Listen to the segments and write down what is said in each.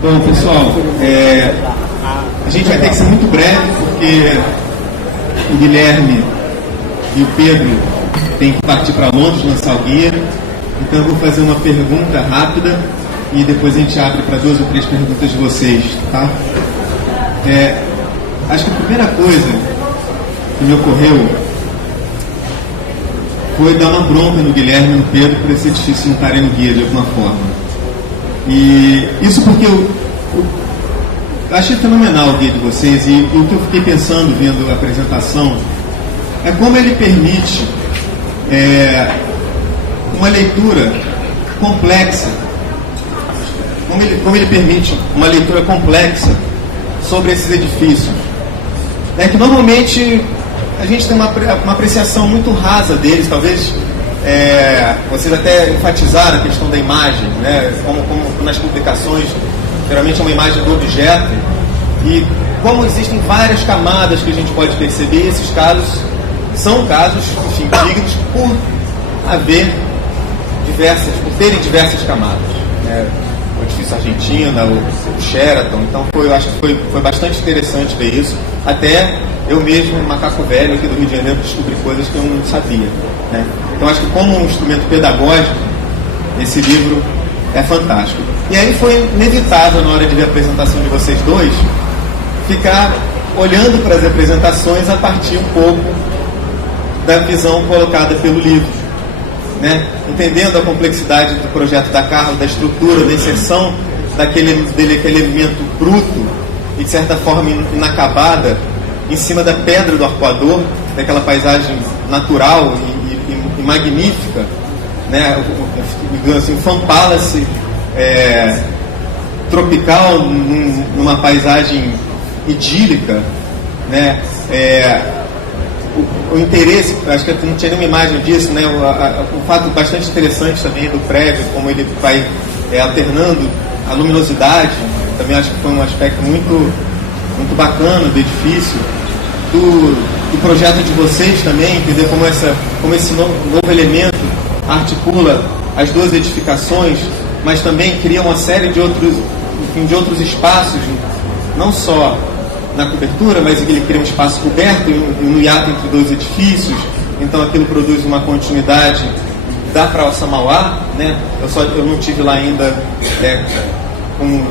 Bom, pessoal, a gente vai ter que ser muito breve, porque o Guilherme e o Pedro têm que partir para Londres lançar o guia. Então eu vou fazer uma pergunta rápida e depois a gente abre para 2 ou 3 perguntas de vocês, tá? Acho que a primeira coisa que me ocorreu foi dar uma bronca no Guilherme e no Pedro por esse edifício não estarem no guia de alguma forma. E isso porque eu achei fenomenal o guia de vocês, e o que eu fiquei pensando vendo a apresentação é como ele permite uma leitura complexa, como ele permite uma leitura complexa sobre esses edifícios. Que normalmente a gente tem uma apreciação muito rasa deles, talvez vocês até enfatizaram a questão da imagem, né? Como nas publicações, geralmente é uma imagem do objeto, e como existem várias camadas que a gente pode perceber, esses casos são casos, enfim, dignos por terem diversas camadas, né? O edifício Argentina, o Sheraton. Então eu acho que foi bastante interessante ver isso. Até eu mesmo, macaco velho aqui do Rio de Janeiro, descobri coisas que eu não sabia, né? Então acho que como um instrumento pedagógico, esse livro é fantástico. E aí foi inevitável, na hora de ver a apresentação de vocês dois, ficar olhando para as apresentações a partir um pouco da visão colocada pelo livro, né? Entendendo a complexidade do projeto da Carla, da estrutura, da inserção daquele elemento bruto e de certa forma inacabada em cima da pedra do arcoador, daquela paisagem natural e magnífica, né? Assim, um fan palace tropical numa paisagem idílica, né? O interesse, acho que não tinha nenhuma imagem disso, né? Um fato bastante interessante também do prédio, como ele vai alternando a luminosidade, também acho que foi um aspecto muito bacana do edifício, do projeto de vocês também, entender como esse novo elemento articula as 2 edificações, mas também cria uma série de outros espaços, não só na cobertura, mas ele cria um espaço coberto no hiato entre 2 edifícios. Então aquilo produz uma continuidade da Praça Mauá, né? Eu não tive lá ainda com um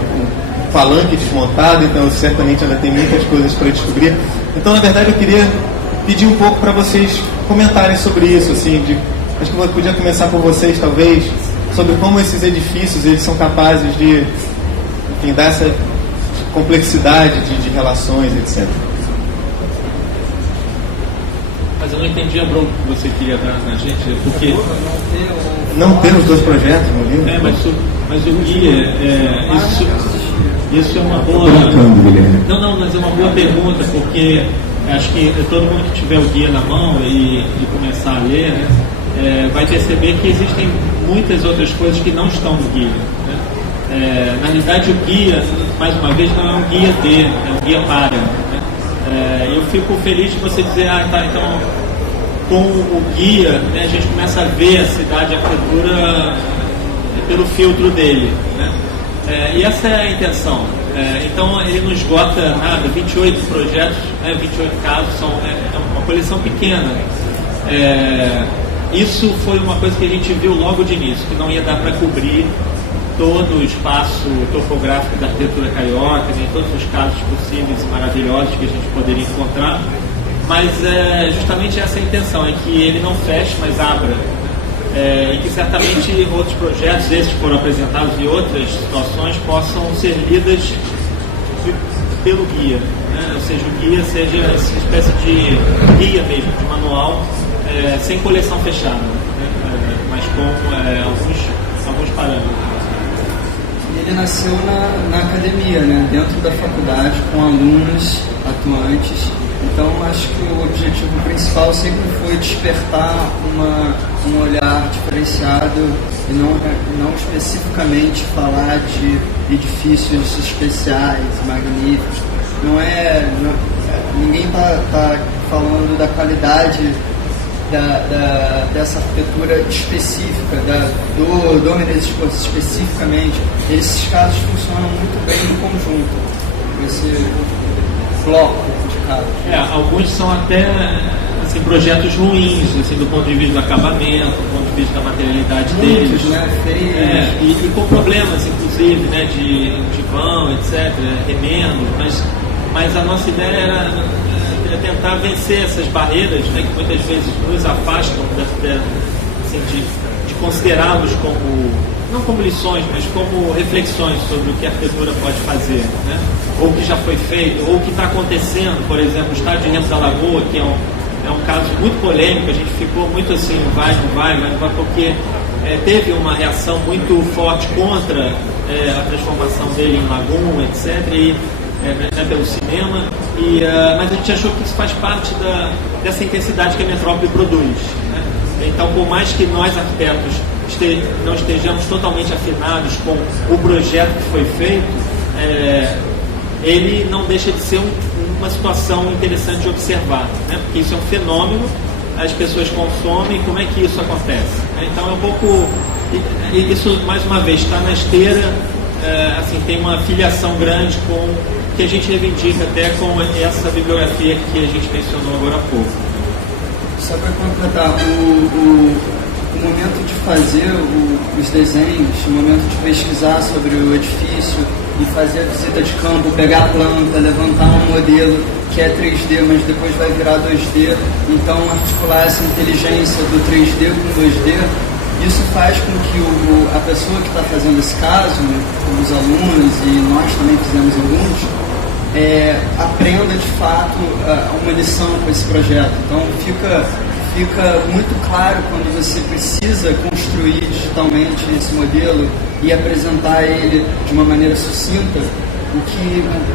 palanque desmontado, então eu certamente ainda tenho muitas coisas para descobrir. Então, na verdade, eu queria pedir um pouco para vocês comentarem sobre isso, assim, acho que eu podia começar por vocês, talvez, sobre como esses edifícios eles são capazes de, enfim, dar essa complexidade de relações, etc. Mas eu não entendi a bronca que você queria dar na gente, porque... Não ter os 2 projetos no livro? Mas o guia, isso é uma boa... Não, mas é uma boa pergunta, porque acho que todo mundo que tiver o guia na mão e começar a ler, né, vai perceber que existem muitas outras coisas que não estão no guia, né? Na realidade, o guia, mais uma vez, não é um guia é um guia para, né? Eu fico feliz de você dizer, então com o guia, né, a gente começa a ver a cidade, a arquitetura pelo filtro dele, né? E essa é a intenção. Então ele não esgota nada, 28 projetos, 28 casos, é uma coleção pequena. Isso foi uma coisa que a gente viu logo de início, que não ia dar para cobrir todo o espaço topográfico da arquitetura carioca, nem todos os casos possíveis e maravilhosos que a gente poderia encontrar, mas justamente essa é a intenção, é que ele não feche, mas abra, e que certamente outros projetos, esses que foram apresentados e outras situações, possam ser lidas pelo guia, né? Ou seja, o guia seja essa espécie de guia mesmo, de manual, sem coleção fechada, né? Mas com alguns parâmetros. Ele nasceu na academia, né? Dentro da faculdade, com alunos atuantes. Então, acho que o objetivo principal sempre foi despertar um olhar diferenciado e não especificamente falar de edifícios especiais, magníficos. Ninguém está falando da qualidade dessa arquitetura específica, do Menezes Corsa especificamente, esses casos funcionam muito bem em conjunto, esse bloco de casos. Alguns são até assim, projetos ruins, assim, do ponto de vista do acabamento, do ponto de vista da materialidade deles. Né? E com problemas, inclusive, né, de vão, etc., remendo, mas a nossa ideia era tentar vencer essas barreiras, né, que muitas vezes nos afastam assim, de considerá-los como, não como lições, mas como reflexões sobre o que a arquitetura pode fazer, né? Ou o que já foi feito, ou o que está acontecendo. Por exemplo, o estádio de Remo da Lagoa, que é um caso muito polêmico, a gente ficou muito assim, vai, porque teve uma reação muito forte contra a transformação dele em lagoa, etc., pelo cinema, mas a gente achou que isso faz parte dessa intensidade que a metrópole produz, né? Então, por mais que nós, arquitetos, não estejamos totalmente afinados com o projeto que foi feito, ele não deixa de ser uma situação interessante de observar, né? Porque isso é um fenômeno, as pessoas consomem, como é que isso acontece, né? Então é um pouco, isso mais uma vez está na esteira, assim, tem uma filiação grande com que a gente reivindica até com essa bibliografia que a gente mencionou agora há pouco. Só para completar, o momento de fazer os desenhos, o momento de pesquisar sobre o edifício e fazer a visita de campo, pegar a planta, levantar um modelo que é 3D, mas depois vai virar 2D, então articular essa inteligência do 3D com 2D, isso faz com que a pessoa que está fazendo esse caso, né, os alunos e nós também fizemos alguns, aprenda de fato uma lição com esse projeto. Então fica muito claro quando você precisa construir digitalmente esse modelo e apresentar ele de uma maneira sucinta,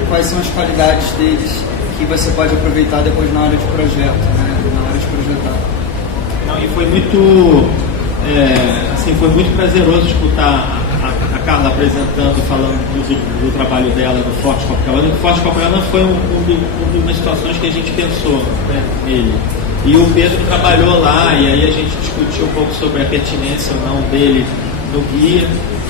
quais são as qualidades deles que você pode aproveitar depois na hora de projeto, né, na hora de projetar. Não, e foi muito foi muito prazeroso escutar a Carla apresentando e falando do trabalho dela no Forte Copacabana. O Forte Copacabana foi uma situações que a gente pensou, né, nele. E o Pedro trabalhou lá, e aí a gente discutiu um pouco sobre a pertinência ou não dele no guia,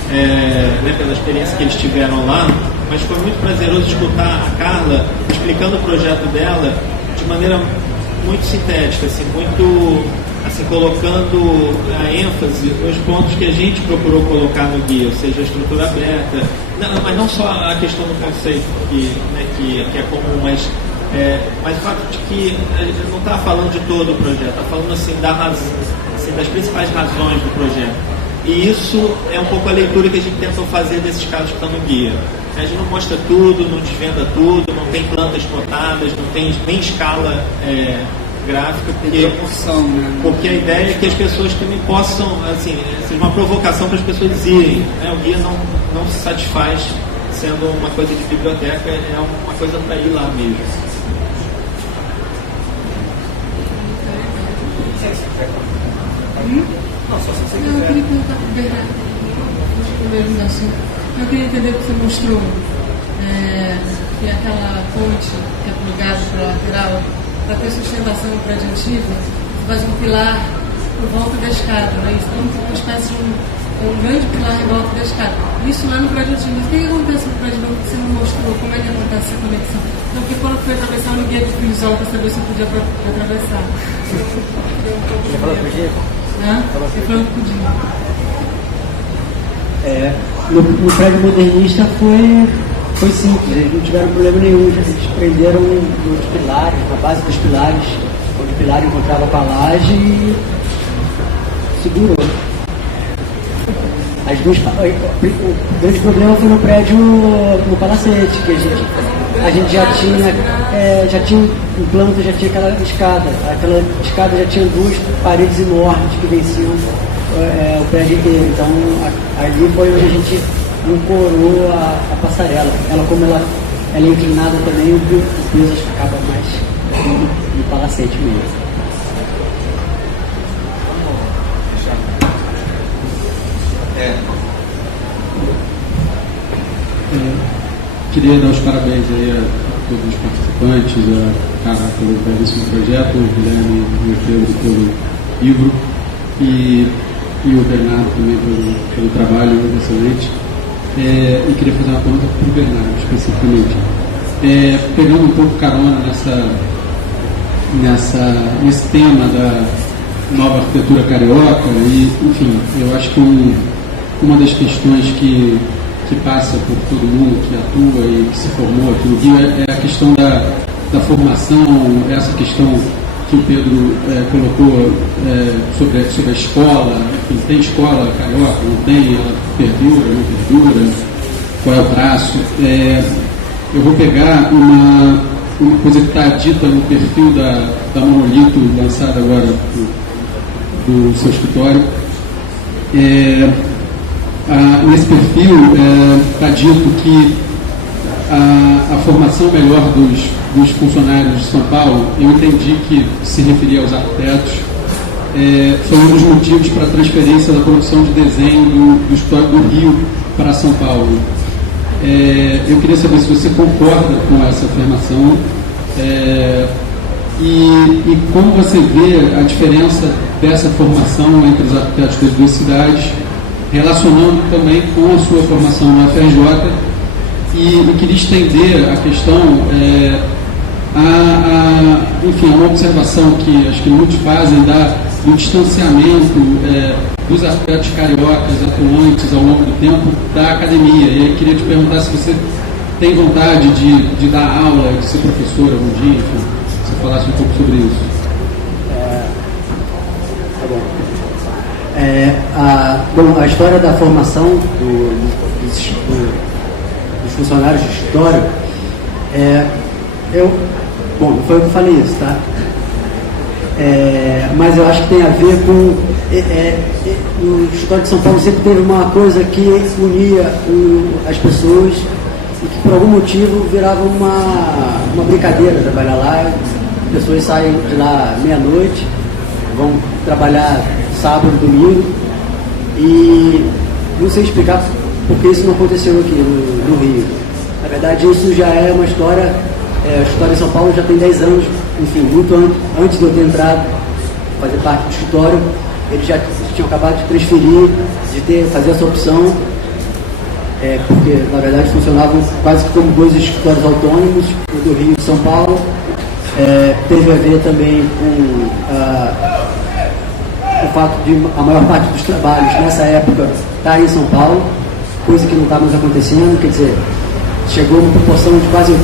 né, pela experiência que eles tiveram lá. Mas foi muito prazeroso escutar a Carla explicando o projeto dela de maneira muito sintética, assim, muito assim, colocando a ênfase nos pontos que a gente procurou colocar no guia, ou seja, a estrutura aberta, mas não só a questão do conceito que é comum, mas o fato de que a gente não está falando de todo o projeto, está falando assim, das principais razões do projeto. E isso é um pouco a leitura que a gente tentou fazer desses casos que estão no guia. A gente não mostra tudo, não desvenda tudo, não tem plantas plotadas, não tem nem escala gráfica, porque a ideia é que as pessoas também possam, assim, seja uma provocação para as pessoas irem, né? O guia não se satisfaz sendo uma coisa de biblioteca, é uma coisa para ir lá mesmo. Eu queria perguntar para o Bernardo, eu queria entender o que você mostrou, que aquela ponte que é plugada para a lateral, para ter sustentação para a antiga, você faz um pilar por volta da escada, né? Então tem uma espécie de um grande pilar em volta da escada. Isso lá no prédio antigo. Mas o que acontece no prédio novo que você não mostrou? Como é que acontece essa conexão? Então, porque quando eu fui atravessar, eu liguei para o visual para saber se eu podia atravessar. Você falou que podia? Você falou que podia. No prédio modernista foi simples, eles não tiveram problema nenhum, eles prenderam nos pilares, na base dos pilares, onde o pilar encontrava com a laje e segurou. O grande problema foi no prédio, no Palacete, que a gente já tinha um plano, já tinha aquela escada já tinha duas paredes enormes que venciam o prédio inteiro, então ali foi onde a gente ancorou a passarela. Como ela é inclinada também, o peso acho que acaba mais no Palacete mesmo. Queria dar os parabéns aí a todos os participantes, a Carla pelo belíssimo projeto, o Guilherme e o Pedro pelo livro e o Bernardo também pelo trabalho excelente. E queria fazer uma pergunta para o Bernardo especificamente. Pegando um pouco carona nesse tema da nova arquitetura carioca, e, enfim, eu acho que uma das questões que passa por todo mundo que atua e que se formou aqui no Rio é a questão da formação, essa questão que o Pedro colocou sobre a escola. Enfim, tem escola carioca, não tem, ela perdura, não perdura, qual é o traço. Eu vou pegar uma coisa que está dita no perfil da Monolito, lançada agora do seu escritório. Nesse perfil está dito que a formação melhor dos funcionários de São Paulo, eu entendi que se referia aos arquitetos, foi um dos motivos para a transferência da produção de desenho do escritório do Rio para São Paulo. Eu queria saber se você concorda com essa afirmação e como você vê a diferença dessa formação entre os arquitetos das duas cidades, relacionando também com a sua formação no FRJ, e eu queria estender a questão enfim, a uma observação que acho que muitos fazem do distanciamento dos arquitetos cariocas atuantes ao longo do tempo da academia. E eu queria te perguntar se você tem vontade de dar aula, de ser professor algum dia, enfim, se você falasse um pouco sobre isso. Tá bom. A história da formação dos funcionários de escritório, não foi eu que falei isso, tá? Mas eu acho que tem a ver com o escritório de São Paulo sempre teve uma coisa que unia as pessoas e que por algum motivo virava uma brincadeira trabalhar lá. As pessoas saem de lá meia-noite, vão trabalhar sábado, domingo, e não sei explicar porque isso não aconteceu aqui no Rio. Na verdade, isso já é uma história, a história de São Paulo já tem 10 anos, enfim, muito antes de eu ter entrado, fazer parte do escritório, eles já tinham acabado de transferir, fazer essa opção, porque na verdade funcionavam quase que como dois escritórios autônomos, o do Rio e São Paulo. Teve a ver também com o fato de a maior parte dos trabalhos nessa época estar em São Paulo, coisa que não está mais acontecendo, quer dizer, chegou uma proporção de quase 80%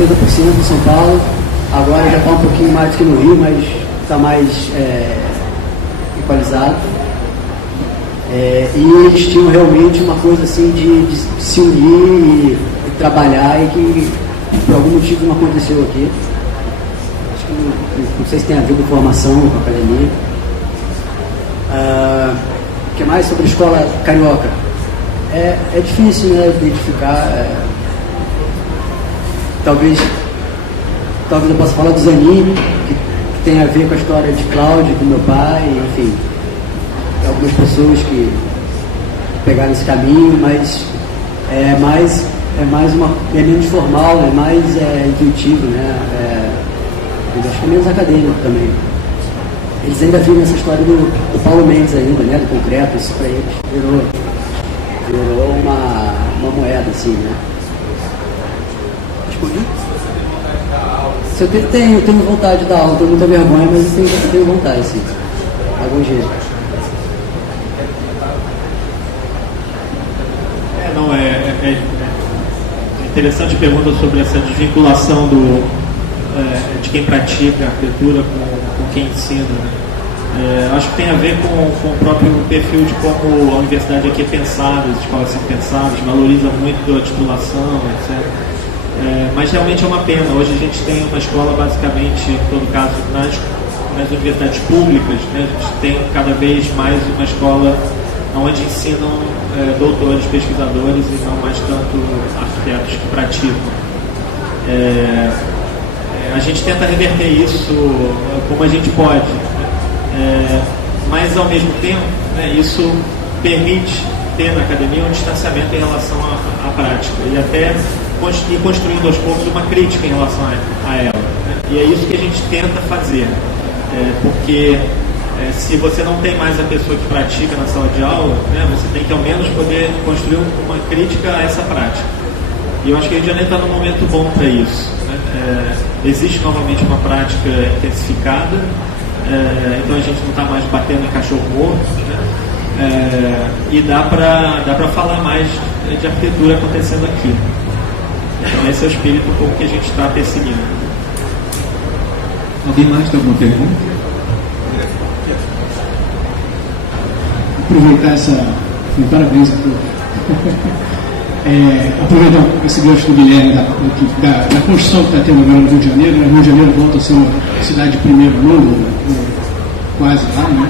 em São Paulo, agora já está um pouquinho mais do que no Rio, mas está mais equalizado. E eles tinham realmente uma coisa assim de se unir e trabalhar, e que por algum motivo não aconteceu aqui. Acho que não sei se tem a ver com formação, com a academia. O que mais sobre a escola carioca? É difícil, né, identificar. Talvez eu possa falar do Zanini, que tem a ver com a história de Cláudio, do meu pai, enfim. Tem algumas pessoas que pegaram esse caminho, mas é menos formal, é mais intuitivo, né? Eu acho que é menos acadêmico também. Eles ainda viram essa história do Paulo Mendes ainda, né? Do concreto, isso para eles virou uma moeda, assim, né? Respondi? Eu tenho vontade de dar aula, tenho muita vergonha, mas eu tenho vontade, sim. Algum jeito. É interessante a pergunta sobre essa desvinculação de quem pratica a arquitetura com quem ensina, né? Acho que tem a ver com o próprio perfil de como a universidade aqui é pensada, as escolas são pensadas, valoriza muito a titulação, etc. Mas realmente é uma pena. Hoje a gente tem uma escola basicamente, em todo caso, nas universidades públicas, né? A gente tem cada vez mais uma escola onde ensinam doutores, pesquisadores e não mais tanto arquitetos que praticam. A gente tenta reverter isso como a gente pode, mas ao mesmo tempo, né, isso permite ter na academia um distanciamento em relação à prática e até ir construindo aos poucos uma crítica em relação a ela, né? E é isso que a gente tenta fazer, porque se você não tem mais a pessoa que pratica na sala de aula, né, você tem que ao menos poder construir uma crítica a essa prática. E eu acho que o Rio de Janeiro está num momento bom para isso. Né? Existe novamente uma prática intensificada, então a gente não está mais batendo em cachorro morto, né? E dá para falar mais de arquitetura acontecendo aqui. Então esse é o espírito um pouco que a gente está perseguindo. Alguém mais tem alguma pergunta? Aproveitar essa... Parabéns a todos. Aproveitar esse gancho do Guilherme da construção que está tendo agora no Rio de Janeiro. O Rio de Janeiro volta a ser uma cidade de primeiro mundo, quase lá, né?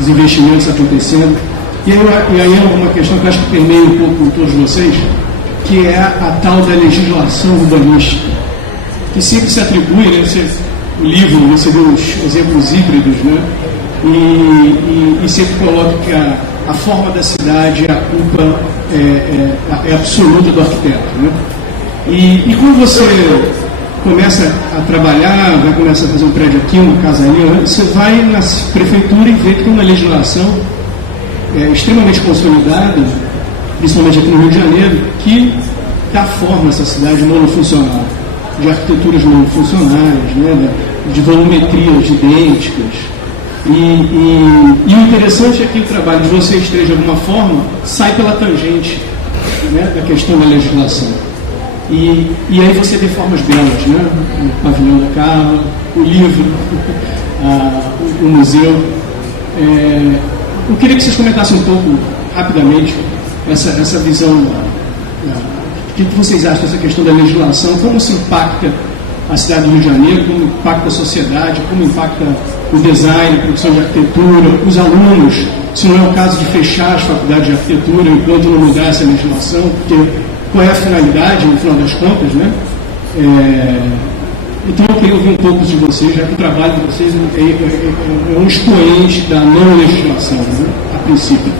Os investimentos acontecendo. E aí é uma questão que eu acho que permeia um pouco todos vocês, que é a tal da legislação urbanística, que sempre se atribui, né? O livro, você vê os exemplos híbridos, né? E sempre coloca que a forma da cidade, a culpa é absoluta do arquiteto, né? E quando você começa a trabalhar, vai começar a fazer um prédio aqui, uma casa ali, você vai na prefeitura e vê que tem uma legislação extremamente consolidada, principalmente aqui no Rio de Janeiro, que dá forma a essa cidade monofuncional, de arquiteturas monofuncionais, né, de volumetrias idênticas. E o interessante é que o trabalho de vocês três, de alguma forma, sai pela tangente, né, da questão da legislação. E aí você vê formas belas, né? O pavilhão da Carla, o livro, o museu. Eu queria que vocês comentassem um pouco, rapidamente, essa visão. O que vocês acham dessa questão da legislação? Como se impacta a cidade do Rio de Janeiro? Como impacta a sociedade? Como impacta o design, a produção de arquitetura, os alunos? Se não é o caso de fechar as faculdades de arquitetura enquanto não mudar essa legislação, porque qual é a finalidade, no final das contas, né? Então eu queria ouvir um pouco de vocês, já que o trabalho de vocês é um expoente da não legislação, né? A princípio.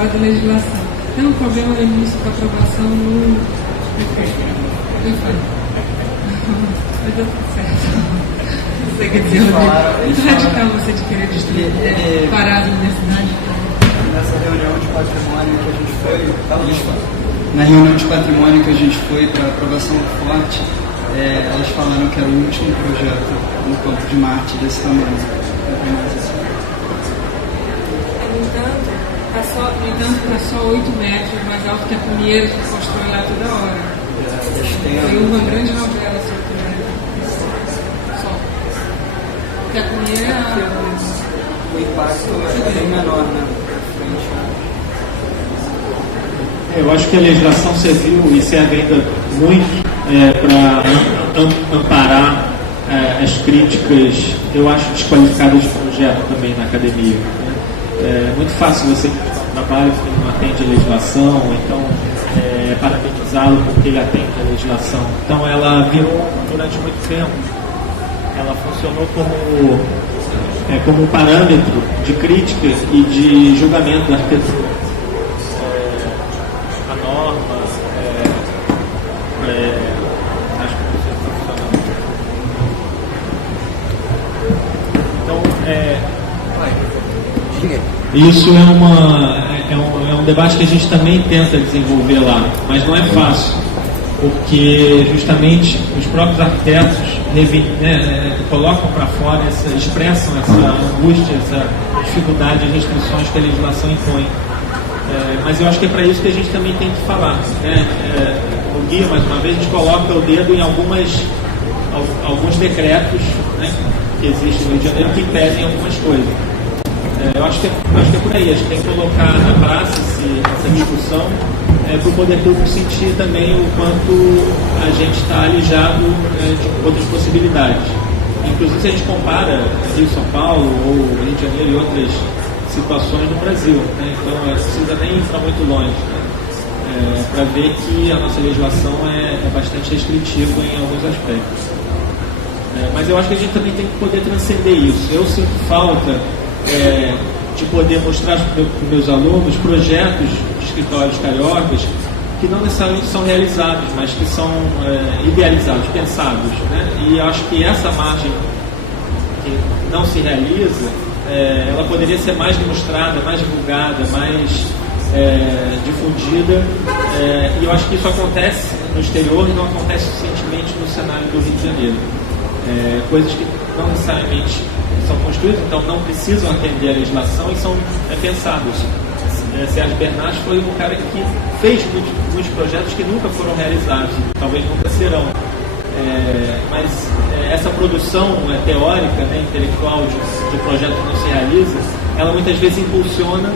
Da legislação. Tem um problema no início com a aprovação no prefeito. Mas deu tudo certo. Não sei o que dizer. Muito radical você de querer destruir, parar a universidade. Nessa reunião de patrimônio que a gente foi, na reunião de patrimônio que a gente foi para aprovação do Forte, elas falaram que era o último projeto no campo de Marte desse tamanho. No entanto, está só 8 metros mais alto que a Pinheiro, que constrói lá toda hora. Foi uma grande novela esse 8 metros. Só. Porque a Pinheiro o impacto é bem menor, né? Eu acho que a legislação serviu e serve ainda muito para amparar as críticas, eu acho, desqualificadas de projeto também na academia. É muito fácil você um trabalho que não atende a legislação, então parabenizá-lo porque ele atende a legislação. Então ela virou, durante muito tempo, ela funcionou como um parâmetro de crítica e de julgamento da arquitetura. A norma, acho que você está funcionando. Então, isso é um debate que a gente também tenta desenvolver lá, mas não é fácil, porque justamente os próprios arquitetos colocam para fora, expressam essa angústia, essa dificuldade de restrições que a legislação impõe. Mas eu acho que é para isso que a gente também tem que falar. No guia, mais uma vez, a gente coloca o dedo em alguns decretos, né, que existem no Rio de Janeiro que impedem algumas coisas. Eu acho que é por aí, acho que tem que colocar na praça essa discussão para o poder público sentir também o quanto a gente está alijado de outras possibilidades. Inclusive, se a gente compara Rio, São Paulo, ou Rio de Janeiro e outras situações no Brasil, né? Então não precisa nem ir para muito longe, né? Para ver que a nossa legislação é bastante restritiva em alguns aspectos. Mas eu acho que a gente também tem que poder transcender isso. Eu sinto falta de poder mostrar para os meus alunos projetos de escritórios cariocas que não necessariamente são realizados, mas que são idealizados, pensados, né? E eu acho que essa margem que não se realiza, ela poderia ser mais demonstrada, mais divulgada, mais difundida, e eu acho que isso acontece no exterior e não acontece suficientemente no cenário do Rio de Janeiro. Coisas que não necessariamente são construídas, então não precisam atender a legislação e são pensadas. Sérgio Bernardes foi um cara que fez muitos projetos que nunca foram realizados, talvez nunca serão. Mas essa produção teórica, né, intelectual de projeto que não se realiza, ela muitas vezes impulsiona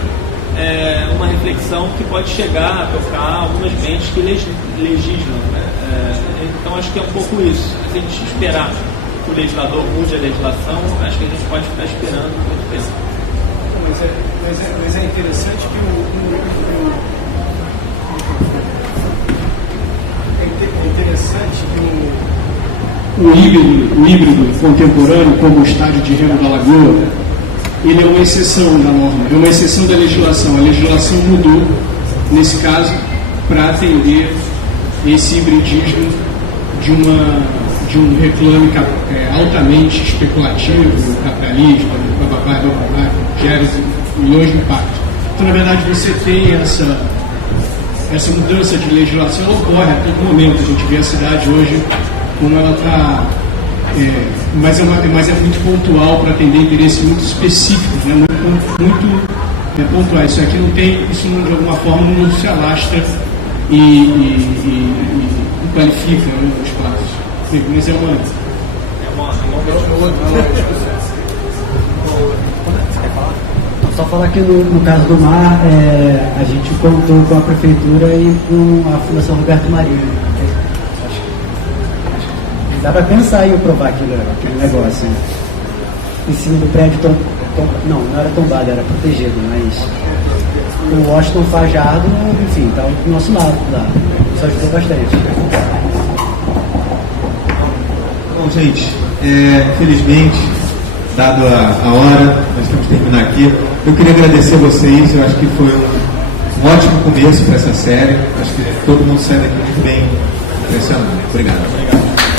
uma reflexão que pode chegar a tocar algumas mentes que legislam, né? Então acho que é um pouco isso. Se a gente esperar que o legislador mude a legislação, acho que a gente pode ficar esperando muito tempo. Mas é interessante que o híbrido contemporâneo, como o estádio de Remo da Lagoa, ele é uma exceção da norma, é uma exceção da legislação. A legislação mudou, nesse caso, para atender esse hibridismo de um reclame altamente especulativo, capitalismo, gera milhões de impactos. Então, na verdade, você tem essa mudança de legislação, ela ocorre a todo momento. A gente vê a cidade hoje como ela está, mas é muito pontual para atender interesses muito específicos, né? muito pontuais. Isso aqui isso de alguma forma não se alastra e qualifica, né, os passos. Mas Só falar que no caso do mar, a gente contou com a prefeitura e com a Fundação Roberto Marinho. Acho que dá para pensar em aprovar aquele negócio, né? Em cima do prédio não era tombado, era protegido, mas o Washington Fajardo, enfim, está do nosso lado lá. Isso ajudou bastante. Bom, gente, infelizmente, dado a hora, nós temos que terminar aqui. Eu queria agradecer a vocês, eu acho que foi um ótimo começo para essa série. Acho que todo mundo sai daqui muito bem impressionado. Obrigado.